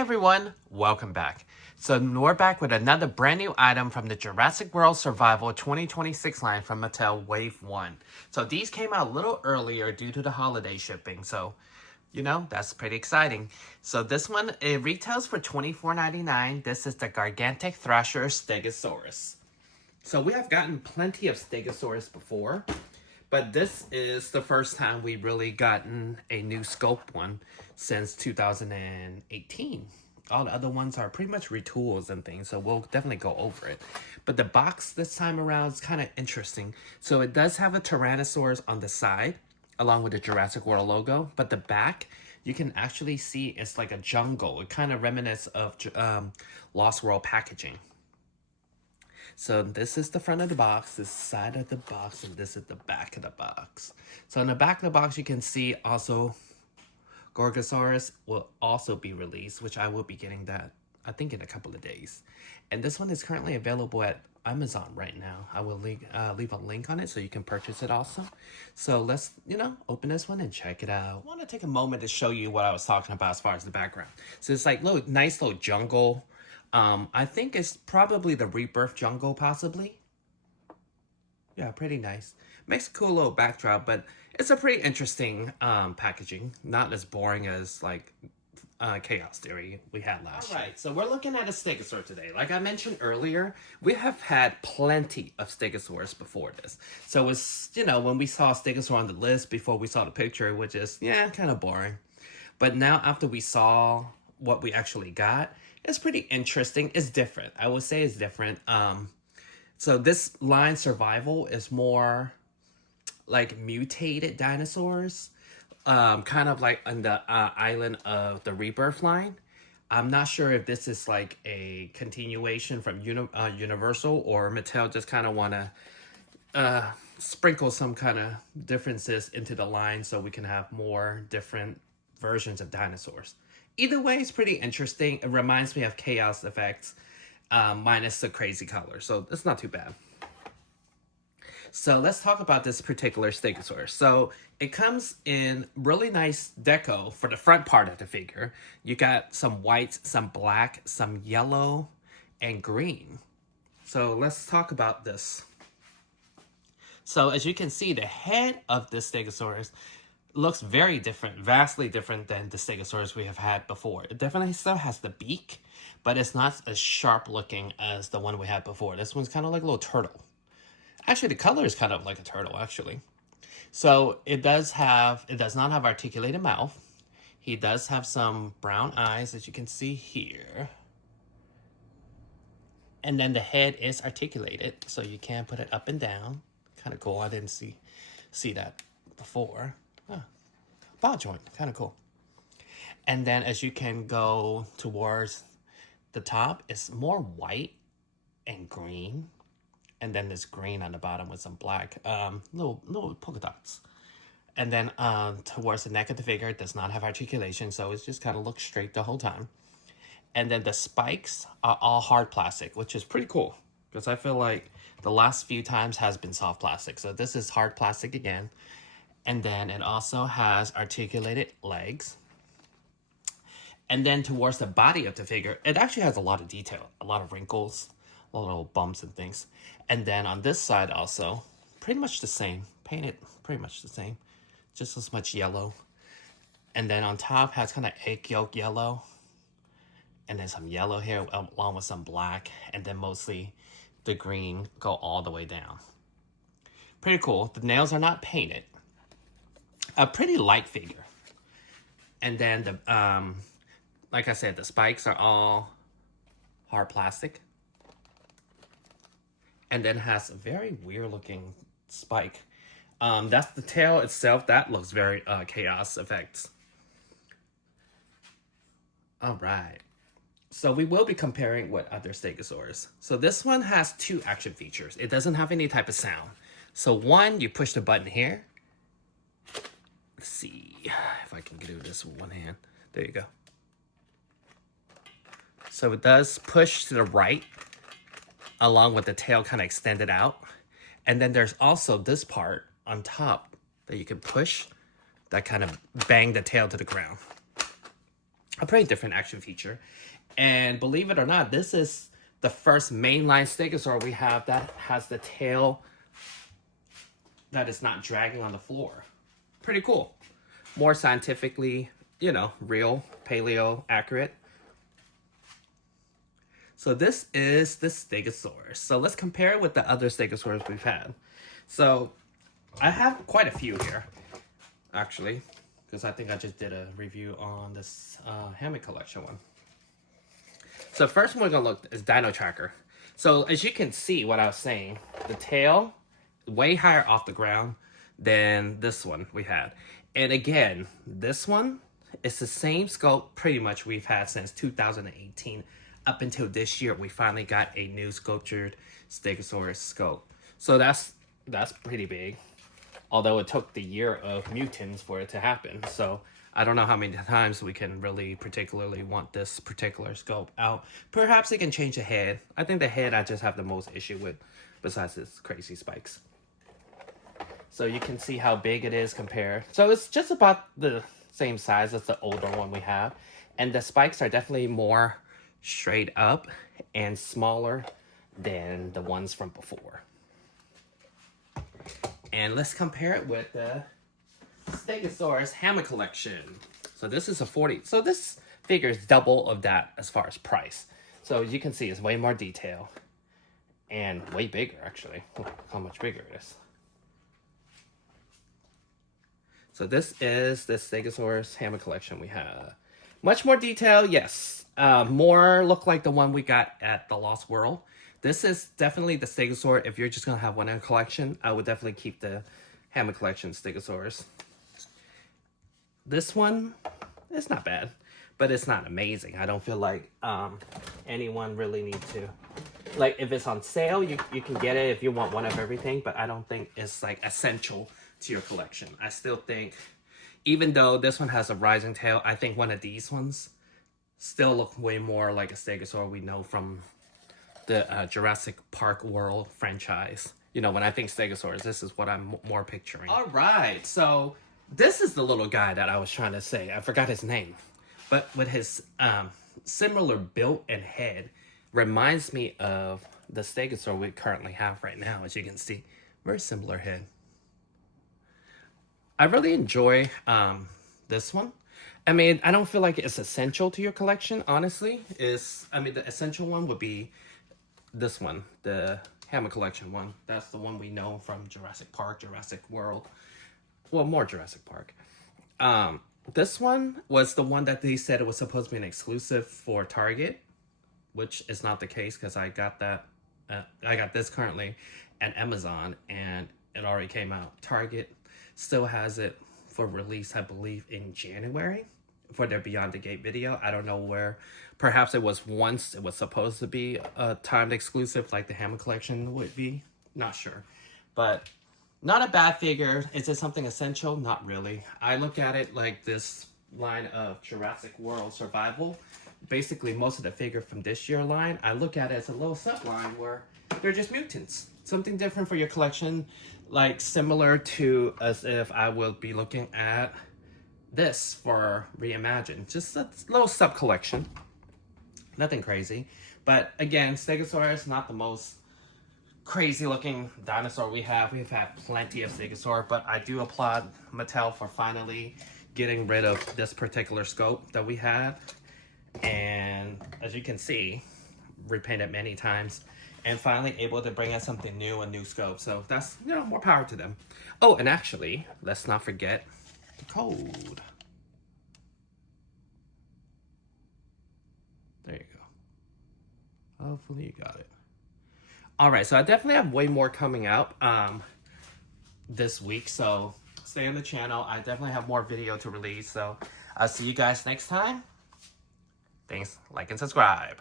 everyone, welcome back. So we're back with another brand new item from the Jurassic World Survival 2026 line from Mattel Wave 1. So these came out a little earlier due to the holiday shipping, so that's pretty exciting. So this one, it retails for $24.99. This is the Gigantic Thrashers Stegosaurus. So we have gotten plenty of Stegosaurus before, but this is the first time we've really gotten a new sculpt one since 2018. All the other ones are pretty much retools and things, so we'll definitely go over it. But the box this time around is kind of interesting. So it does have a Tyrannosaurus on the side, along with the Jurassic World logo, but the back, you can actually see it's like a jungle. It kind of reminisces of Lost World packaging. So this is the front of the box, this side of the box, and this is the back of the box. So in the back of the box, you can see also Gorgosaurus will also be released, which I will be getting that, I think, in a couple of days. And this one is currently available at Amazon right now. I will leave a link on it so you can purchase it also. So let's, open this one and check it out. I want to take a moment to show you what I was talking about as far as the background. So it's like nice little jungle. I think it's probably the Rebirth jungle, possibly. Yeah, pretty nice. Makes a cool little backdrop, but it's a pretty interesting packaging. Not as boring as like Chaos Theory we had last year. Alright, so we're looking at a Stegosaurus today. Like I mentioned earlier, we have had plenty of Stegosaurus before this. So it's, when we saw Stegosaurus on the list before we saw the picture, it was just, kind of boring. But now after we saw what we actually got, it's pretty interesting. It's different. I would say it's different. So this line Survival is more like mutated dinosaurs. Kind of like on the island of the Rebirth line. I'm not sure if this is like a continuation from Universal, or Mattel just kind of want to sprinkle some kind of differences into the line so we can have more different versions of dinosaurs. Either way, it's pretty interesting. It reminds me of Chaos Effects, minus the crazy color. So it's not too bad. So let's talk about this particular Stegosaurus. So it comes in really nice deco for the front part of the figure. You got some white, some black, some yellow, and green. So let's talk about this. So as you can see, the head of this Stegosaurus looks very different, vastly different than the Stegosaurus we have had before. It definitely still has the beak, but it's not as sharp looking as the one we had before. This one's kind of like a little turtle. Actually, the color is kind of like a turtle, actually. So it does not have articulated mouth. He does have some brown eyes, as you can see here. And then the head is articulated, so you can put it up and down. Kind of cool. I didn't see that before. Ball joint, kind of cool. And then as you can go towards the top, it's more white and green. And then there's green on the bottom with some black, little polka dots. And then towards the neck of the figure, it does not have articulation, so it just kind of looks straight the whole time. And then the spikes are all hard plastic, which is pretty cool, because I feel like the last few times has been soft plastic. So this is hard plastic again. And then it also has articulated legs. And then towards the body of the figure, it actually has a lot of detail, a lot of wrinkles, little bumps and things. And then on this side also, pretty much the same. Painted pretty much the same. Just as much yellow. And then on top has kind of egg yolk yellow. And then some yellow here along with some black. And then mostly the green go all the way down. Pretty cool. The nails are not painted. A pretty light figure. And then the like I said, the spikes are all hard plastic. And then has a very weird looking spike. That's the tail itself. That looks very Chaos Effects. All right. So we will be comparing with other Stegosaurus. So this one has two action features. It doesn't have any type of sound. So one, you push the button here. Let's see if I can do this with one hand. There you go. So it does push to the right, along with the tail kind of extended out. And then there's also this part on top that you can push that kind of bang the tail to the ground. a pretty different action feature. And believe it or not, this is the first mainline Stegosaur we have that has the tail that is not dragging on the floor. Pretty cool. More scientifically, you know, real, paleo, accurate. So this is the Stegosaurus. So let's compare it with the other Stegosaurus we've had. So I have quite a few here, actually, because I think I just did a review on this hammock collection one. So first one we're gonna look is Dino Tracker. So as you can see, what I was saying, the tail way higher off the ground than this one we had. And again, this one is the same sculpt pretty much we've had since 2018 up until this year. We finally got a new sculptured Stegosaurus sculpt. So that's pretty big. Although it took the year of mutants for it to happen. So I don't know how many times we can really particularly want this particular sculpt out. Perhaps it can change the head. I think the head I just have the most issue with, besides its crazy spikes. So you can see how big it is compared. So it's just about the same size as the older one we have. And the spikes are definitely more straight up and smaller than the ones from before. And let's compare it with the Stegosaurus Hammer Collection. So this is a 40. So this figure is double of that as far as price. So you can see it's way more detail and way bigger actually. Look how much bigger it is. So this is the Stegosaurus Hammer Collection we have. Much more detail, yes. More look like the one we got at the Lost World. This is definitely the Stegosaurus. If you're just going to have one in a collection, I would definitely keep the Hammer Collection Stegosaurus. This one, it's not bad, but it's not amazing. I don't feel like anyone really needs to. Like, if it's on sale, you can get it if you want one of everything, but I don't think it's, like, essential to your collection. I still think, even though this one has a rising tail, I think one of these ones still look way more like a Stegosaur we know from the Jurassic Park World franchise. You know, when I think Stegosaurus, this is what I'm more picturing. All right, so this is the little guy that I was trying to say. I forgot his name. But with his similar build and head, reminds me of the Stegosaur we currently have right now. As you can see, very similar head. I really enjoy this one. I mean, I don't feel like it's essential to your collection, honestly. The essential one would be this one, the Hammer Collection one. That's the one we know from Jurassic Park, Jurassic World. Well, more Jurassic Park. This one was the one that they said it was supposed to be an exclusive for Target, which is not the case because I got that. I got this currently at Amazon and it already came out. Target still has it for release, I believe, in January for their Beyond the Gate video. I don't know where. Perhaps it was once it was supposed to be a timed exclusive like the Hammer Collection would be. Not sure. But not a bad figure. Is it something essential? Not really. I look at it like this line of Jurassic World Survival. Basically, most of the figure from this year line, I look at it as a little sub-line where they're just mutants. Something different for your collection, like similar to as if I will be looking at this for Reimagine. Just a little sub-collection. Nothing crazy. But again, Stegosaurus, not the most crazy looking dinosaur we have. We've had plenty of Stegosaur, but I do applaud Mattel for finally getting rid of this particular scope that we had. And as you can see, repainted many times and finally able to bring us something new, a new scope. So that's, you know, more power to them. Oh, and actually, let's not forget the code. There you go. Hopefully you got it. All right, so I definitely have way more coming out this week, so stay on the channel. I definitely have more video to release, so I'll see you guys next time. Thanks, like and subscribe.